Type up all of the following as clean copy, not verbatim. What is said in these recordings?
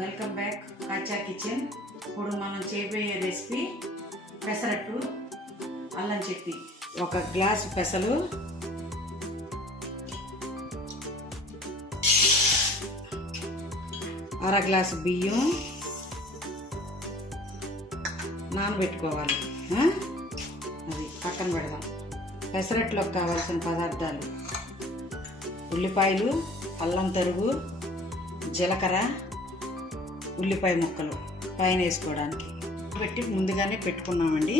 Welcome back కాచా kitchen. ఇప్పుడు మనం చేయబోయే రెసిపీ పెసరట్టు అల్లం చట్నీ. ఒక గ్లాసు పెసలు, అర గ్లాసు బియ్యం నానబెట్టుకోవాలి. అది పక్కన పెడదాం. పెసరట్లోకి కావాల్సిన పదార్థాలు: ఉల్లిపాయలు, అల్లం తరుగు, జీలకర్ర, ఉల్లిపాయ ముక్కలు పైన వేసుకోవడానికి పెట్టి ముందుగానే పెట్టుకున్నామండి.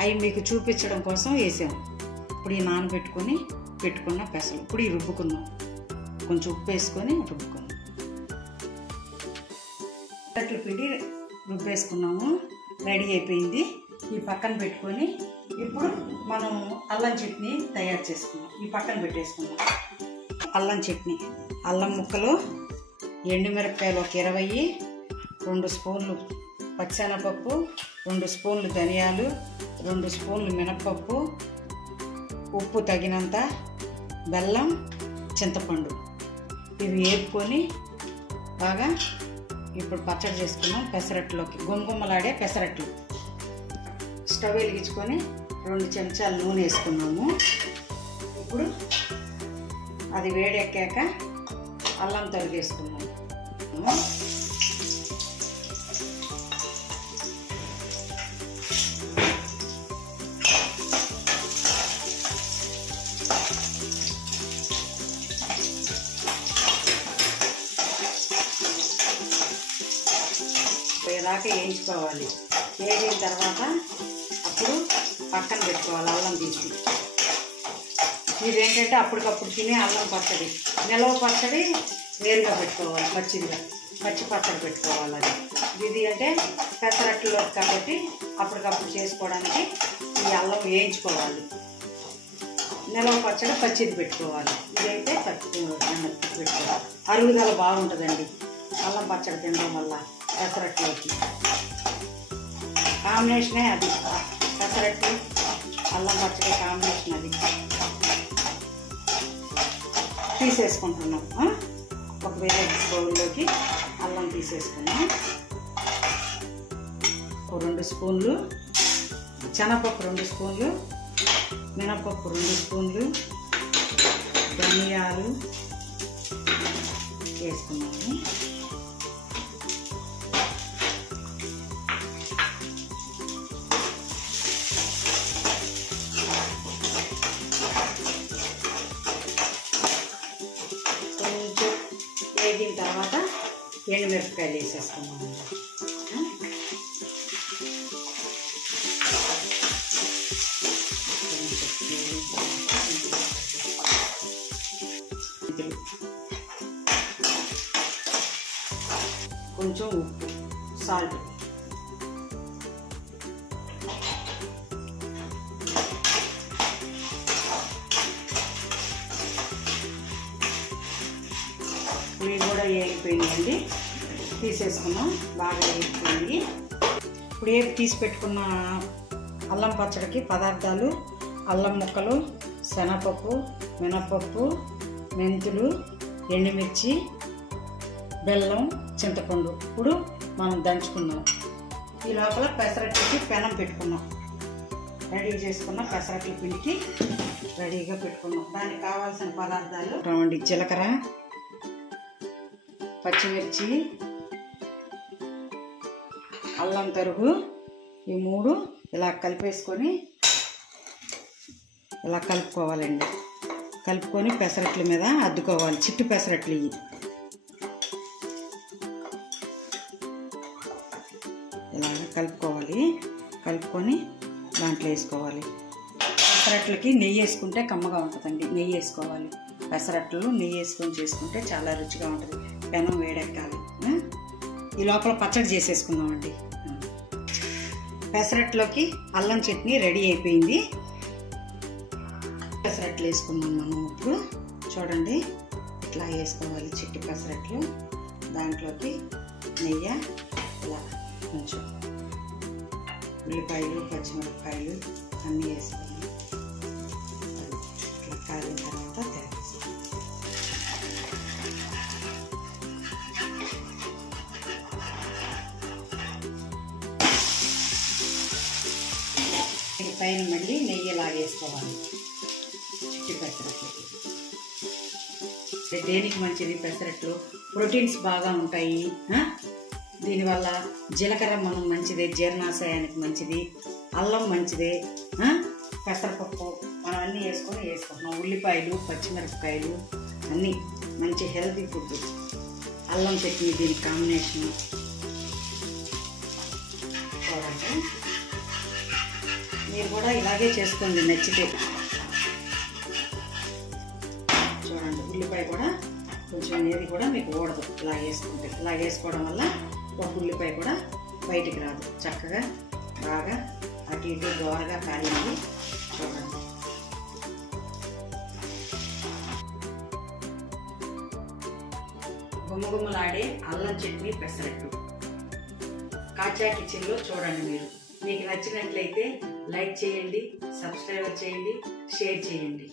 అవి మీకు చూపించడం కోసం వేసాము. ఇప్పుడు ఈ నానబెట్టుకొని పెట్టుకున్న పెసలు ఇప్పుడు ఈ రుబ్బుకుందాం. కొంచెం ఉప్పు వేసుకొని రుబ్బుకుందాం. పెసరట్ల పిండి రుబ్బేసుకున్నాము, రెడీ అయిపోయింది. ఈ పక్కన పెట్టుకొని ఇప్పుడు మనం అల్లం చట్నీ తయారు చేసుకున్నాం. ఈ పక్కన పెట్టేసుకున్నాం. అల్లం చట్నీ: అల్లం ముక్కలు, ఎండుమిరపకాయలు ఒక 20, 2 స్పూన్లు పచ్చెనపప్పు, 2 స్పూన్లు ధనియాలు, 2 స్పూన్లు మినపప్పు, ఉప్పు తగినంత, బెల్లం, చింతపండు. ఇవి వేపుకొని బాగా ఇప్పుడు పచ్చడి చేసుకున్నాం. పెసరట్లోకి గుమగుమలాడే పెసరట్లు. స్టవ్ వెలిగించుకొని 2 చెంచాలు నూనె వేసుకున్నాము. ఇప్పుడు అది వేడెక్కాక అల్లం తరిగేసుకున్నాము. ఇలాగే వేయించుకోవాలి. వేగిన తర్వాత అప్పుడు పక్కన పెట్టుకోవాలి. అల్లం తీసి ఇదేంటంటే అప్పటికప్పుడు తినే అల్లం పచ్చడి, నిలవ పచ్చడి వేరుగా పెట్టుకోవాలి. పచ్చి పచ్చడి పెట్టుకోవాలి. అది ఇది అంటే పెసరట్లో కాబట్టి అప్పటికప్పుడు చేసుకోవడానికి ఈ అల్లం వేయించుకోవాలి. నిలవ పచ్చడి పచ్చిది పెట్టుకోవాలి. ఇదైతే పెట్టుకోవాలి. అరుగుదల బాగుంటుందండి అల్లం పచ్చడి తినడం వల్ల. పెసరట్లోకి కాంబినేషనే అది. పెసరట్టు అల్లం పచ్చడి కాంబినేషన్ అది. తీసేసుకుంటున్నాం. ఒక వేరే బౌల్లోకి అల్లం తీసేసుకున్నాం. 2 స్పూన్లు శనగపప్పు, 2 స్పూన్లు మినపప్పు, 2 స్పూన్లు ధనియాలు వేసుకున్నాము. వేగిన తర్వాత ఎండుమిరపకాయలు వేసేసుకున్నాము. కొంచెం ఉప్పు, సాల్ట్, ఇవి కూడా వేగిపోయినాయండి. తీసేసుకున్నాం. బాగా వేగిపోయింది. ఇప్పుడు తీసి పెట్టుకున్న అల్లం పచ్చడికి పదార్థాలు: అల్లం ముక్కలు, శనగపప్పు, మినపప్పు, మెంతులు, ఎండుమిర్చి, బెల్లం, చింతపండు. ఇప్పుడు మనం దంచుకున్నాం. ఈ లోపల పెసరట్టుకి పెనం పెట్టుకున్నాం. రెడీ చేసుకున్న పెసరట్ల పిండికి రెడీగా పెట్టుకున్నాం. దానికి కావాల్సిన పదార్థాలు: జీలకర్ర, పచ్చిమిర్చి, అల్లం తరుగు, ఈ 3 ఇలా కలిపేసుకొని ఇలా కలుపుకోవాలండి. కలుపుకొని పెసరట్ల మీద అద్దుకోవాలి. చిట్టు పెసరట్లు ఇవి. ఇలా కలుపుకోవాలి. కలుపుకొని దాంట్లో వేసుకోవాలి. పెసరట్లకి నెయ్యి వేసుకుంటే కమ్మగా ఉంటుందండి. నెయ్యి వేసుకోవాలి. పెసరట్లు నెయ్యి వేసుకొని చేసుకుంటే చాలా రుచిగా ఉంటుంది. పెనం వేడెక్కాలి. ఈ లోపల పచ్చడి చేసేసుకుందామండి. పెసరట్లోకి అల్లం చట్నీ రెడీ అయిపోయింది. పెసరట్లు వేసుకున్నాం మనం. ఇప్పుడు చూడండి, ఇట్లా వేసుకోవాలి చిట్టి పెసరట్లు. దాంట్లోకి నెయ్యి, ఇలా కొంచెం ఉల్లిపాయలు, పచ్చిమిరపకాయలు అన్నీ వేసుకొని ఇట్లా కాలిన తర్వాత పైన మళ్ళీ నెయ్యి లాగేసుకోవాలి చిట్టి పెసరట్లకి. దేనికి మంచిది పెసరట్లు? ప్రోటీన్స్ బాగా ఉంటాయి. దీనివల్ల జీలకర్ర మనం మంచిదే, జీర్ణాశయానికి మంచిది, అల్లం మంచిదే, పెసరపప్పు మనం అన్నీ వేసుకుంటున్నాం. ఉల్లిపాయలు, పచ్చిమిరపకాయలు అన్నీ మంచి హెల్తీ ఫుడ్. అల్లం చట్నీ దీనికి కాంబినేషన్. చూడండి, మీరు కూడా ఇలాగే చేసుకోండి నచ్చితే. చూడండి, ఉల్లిపాయ కూడా కొంచెం ఏది కూడా మీకు ఊడదు ఇలా వేసుకుంటే. ఇలా వేసుకోవడం వల్ల ఒక ఉల్లిపాయ కూడా బయటికి రాదు. చక్కగా బాగా అటు ఇటు దోరగా కాలింది. చూడండి, గుమ్మగుమ్మలాడే అల్లం చట్నీ పెసరట్టు కాచా కిచెన్లో చూడండి. మీకు నచ్చినట్లయితే లైక్ చేయండి, సబ్స్క్రైబ్ చేయండి, షేర్ చేయండి.